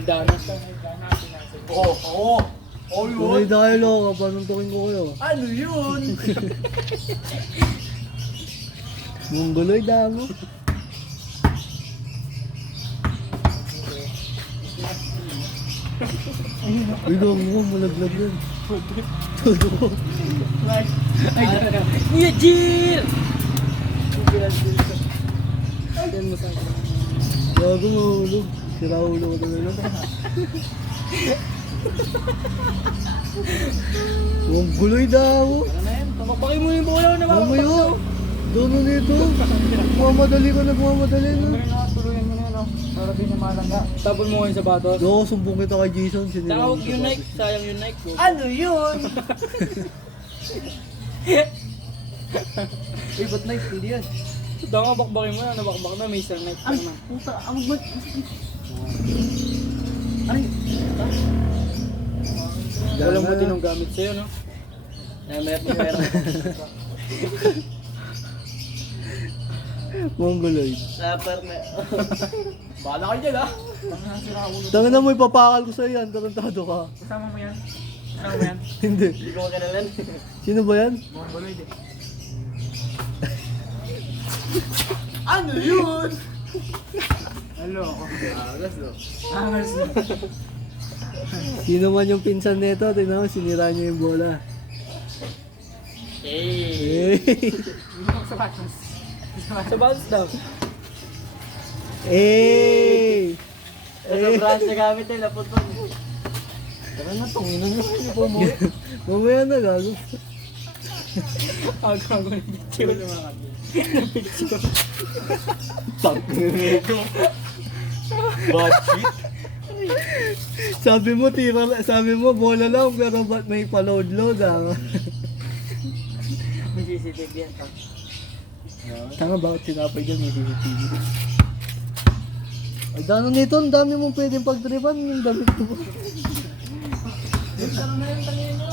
Danas. Oo. Oh, Tuloy yun. dialogue, panuntukin ko kayo. Ano yun? Mongoloy damo. Uy, gago mo, malaglag yan. Todo ko. Kuya Jill! Yan mo sa akin. Gago, mahulog. Sira ulo ko talaga. Mongoloy damo. Pakpakin mo yung bola na Mamaya. Doon nito. Mamadali ka, nagmamadali na. Tuloyan mo na yan, para di na malangga. Tapon mo ngayon sa batos. Gago, sumbong kita kay Jason. Sinira Tawag mo sa yung batis. Nike. Sayang yung Nike ko. Ano yun? Eh, ba't na hindi yan? Daw nga bakbakin mo na. Nabakbak na. May Sir Nike pa naman. Puta, ang ba't? Ay, Walang buti nung gamit sa'yo, no? meron. Mongoloid. Super na. Bahala ka dyan, ha? Tangin na mo, ipapakal ko sa'yo yan. Tarantado ka. Kasama mo yan? Kasama mo yan? Hindi. Hindi ko makalalan. Sino ba yan? Mongoloid eh. Ano yun? Ano ako? Agas no? Agas no? Sino man yung pinsan nito, tingnan mo, sinira niya yung bola. Eh. Eh! Sa batas. Sa batos daw. Eh! Sa branch na gamit eh, naputol. Tara na, tungin na hindi po mo. Mamaya na, gago. Agago na picture. Picture. Bad shit. Sabi mo, bola lang, pero ba't may pa-load-load ah? May CCTV yan. Tanga, bakit sinapay dyan, may CCTV? Ay, dano nito, ang dami mong pwedeng pagtripan, yung damit ko. Tara na yun, tangin nyo.